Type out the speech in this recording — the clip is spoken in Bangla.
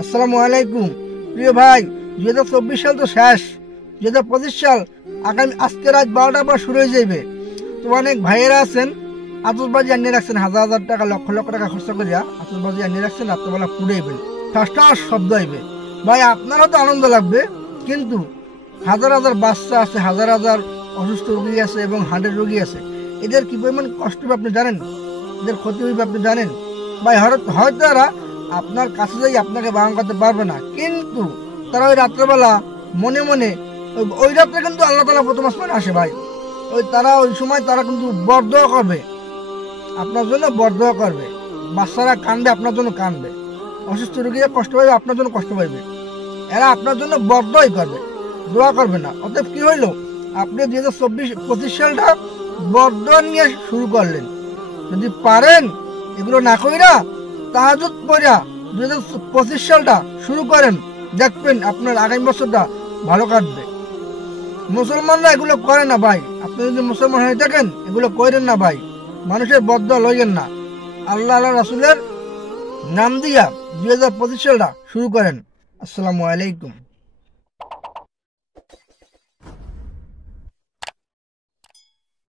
আসসালামু আলাইকুম প্রিয় ভাই। 2024 সাল তো শেষ, 2025 সাল আগামী আজকে রাত 12টার পর শুরু হয়ে যাবে। তো অনেক ভাইয়েরা আছেন আতশবাজি আনিয়ে রাখছেন, হাজার হাজার টাকা লক্ষ লক্ষ টাকা খরচা করিয়া আতশবাজি আনিয়ে রাখছেন, রাত্রেবেলা পুড়াইবেন, ঠাস শব্দ হইবে। ভাই আপনারও তো আনন্দ লাগবে, কিন্তু হাজার হাজার বাচ্চা আছে, হাজার হাজার অসুস্থ রোগী আছে এবং হার্টের রোগী আছে। এদের কি পরিমাণ কষ্ট হবে আপনি জানেন? এদের ক্ষতি হইবে আপনি জানেন? ভাই হয়তো তারা আপনার কাছে যাই আপনাকে বারণ করতে পারবে না, কিন্তু তারা ওই রাত্রেবেলা মনে মনে ওই রাত্রে কিন্তু আল্লাহ তাআলা প্রথম আসমানে আসে ভাই। তারা ওই সময় তারা কিন্তু বরদোয়া করবে, আপনার জন্য বরদোয়া করবে। বাচ্চারা কানবে, আপনার জন্য কানবে। অসুস্থ রোগীরা কষ্ট পাইবে, আপনার জন্য কষ্ট পাইবে। এরা আপনার জন্য বরদোয়াই করবে, দোয়া করবে না। অতএব কি হইল, আপনি 2025 সালটা বরদোয়া নিয়ে শুরু করলেন। যদি পারেন এগুলো না কইরা তাহাজ্জুদ পড়া 2025 সালটা শুরু করেন, দেখবেন আপনার আগামী বছরটা ভালো কাটবে। মুসলমানরা এগুলো করে না ভাই। আপনি যদি মুসলমান হয়ে থাকেন এগুলো করেন না ভাই। মানুষের বদদোয়া লইয়েন না। আল্লাহ রাসূলের নাম দিয়া 2025 সালটা শুরু করেন। আসসালামু আলাইকুম।